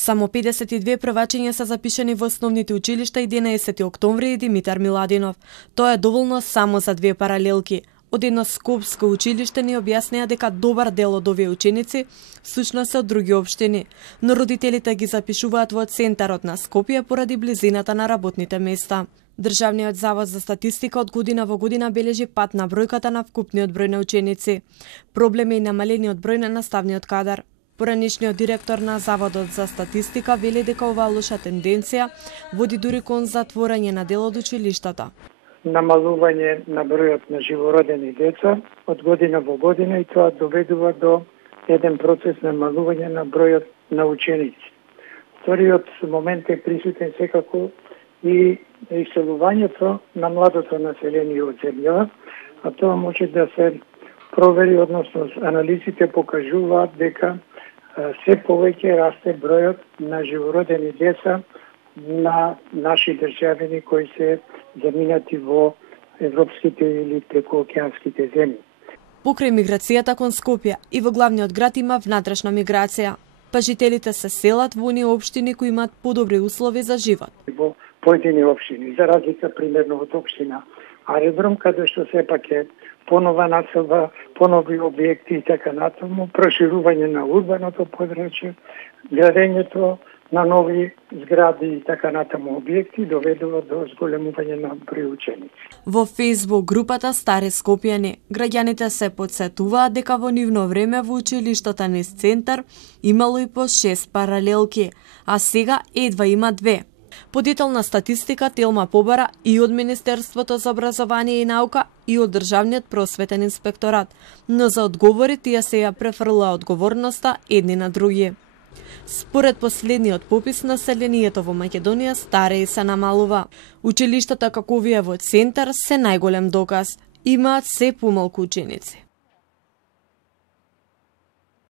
Само 52 првачења се запишани во основните училишта 11 октомври и Димитар Миладинов. Тоа е доволно само за 2 паралелки. Од едно скопско училиште ни објаснеа дека добар дел од овие ученици всушност се од други општини, но родителите ги запишуваат во центарот на Скопје поради близината на работните места. Државниот завод за статистика од година во година бележи пат на бројката на вкупниот број на ученици. Проблем е и намалениот број на наставниот кадар. Поранишниот директор на Заводот за статистика вели дека оваа лоша тенденција води дури кон затворање на дел од училиштата. Намалување на бројот на живородени деца од година во година и тоа доведува до еден процес на намалување на бројот на ученици. Вториот момент е присутен секако и иселувањето на младото население од земјава, а тоа може да се провери, односно анализите покажуваат дека се повеќе расте бројот на живородени деца на наши државјани кои се заминати во европските или прекоокеанските земји. Покрај миграцијата кон Скопје и во главниот град има внатрешна миграција, па жителите се селат во оние општини кои имаат подобри услови за живот. Во поедини општини, за разлика примерно од општина Аредром, каде што сепак е понова населба, понови објекти и така натаму, проширување на урбаното подрачје, градењето на нови згради и така натаму објекти доведува до зголемување на број ученици. Во Facebook групата Стари Скопјани, граѓаните се потсетуваат дека во нивно време во училиштата низ центар имало и по 6 паралелки, а сега едва има 2. По детална статистика Телма побара и од Министерството за образование и наука и од Државниот просветен инспекторат, но за одговори тие се ја префрла одговорноста едни на други. Според последниот попис, населението во Македонија старее се намалува. Училиштата како овие во центар се најголем доказ. Имаат се помалку ученици.